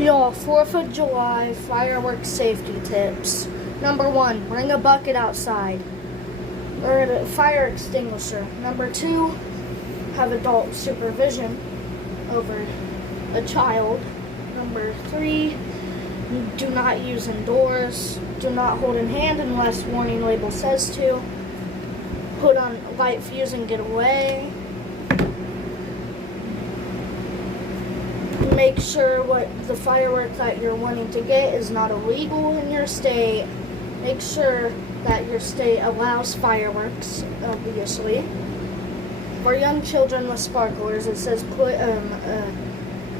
Y'all, 4th of July fireworks safety tips. Number 1, bring a bucket outside or a fire extinguisher. Number 2, have adult supervision over a child. Number 3, do not use indoors. Do not hold in hand unless warning label says to. Put on light fuse and get away. Make sure what the firework that you're wanting to get is not illegal in your state. Make sure that your state allows fireworks, obviously. For young children with sparklers, it says put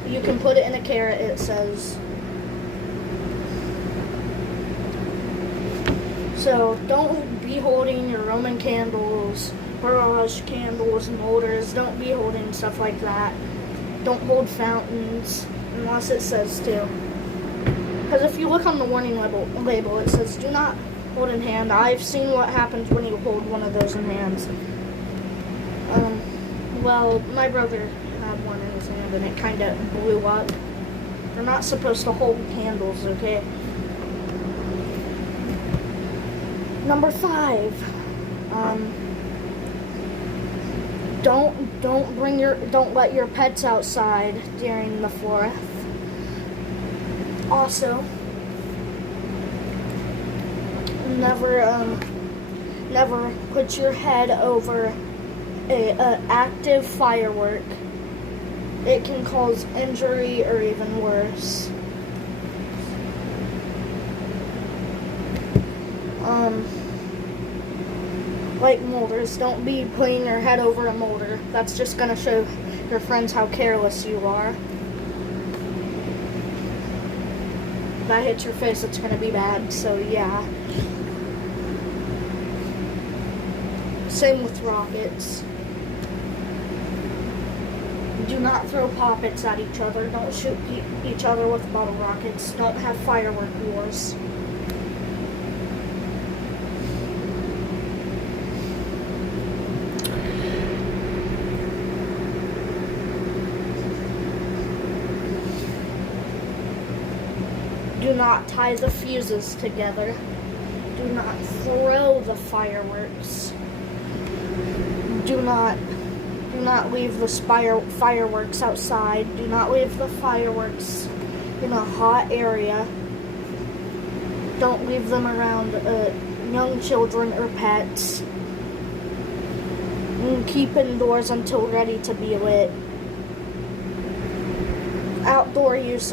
you can put it in a carrot. It says. So don't be holding your Roman candles, barrage candles, molders. Don't be holding stuff like that. Don't hold fountains unless it says to. Because if you look on the warning label, it says do not hold in hand. I've seen what happens when you hold one of those in hands. Well, my brother had one in his hand and it kind of blew up. You're not supposed to hold candles, okay? Number 5. Don't let your pets outside during the 4th. Also, never put your head over a active firework. It can cause injury or even worse. Like molders, don't be putting your head over a molder. That's just gonna show your friends how careless you are. If that hits your face, it's gonna be bad, so yeah. Same with rockets. Do not throw poppets at each other. Don't shoot each other with bottle rockets. Don't have firework wars. Do not tie the fuses together. Do not throw the fireworks. Do not leave the fireworks outside. Do not leave the fireworks in a hot area. Don't leave them around young children or pets. And keep indoors until ready to be lit. Outdoor use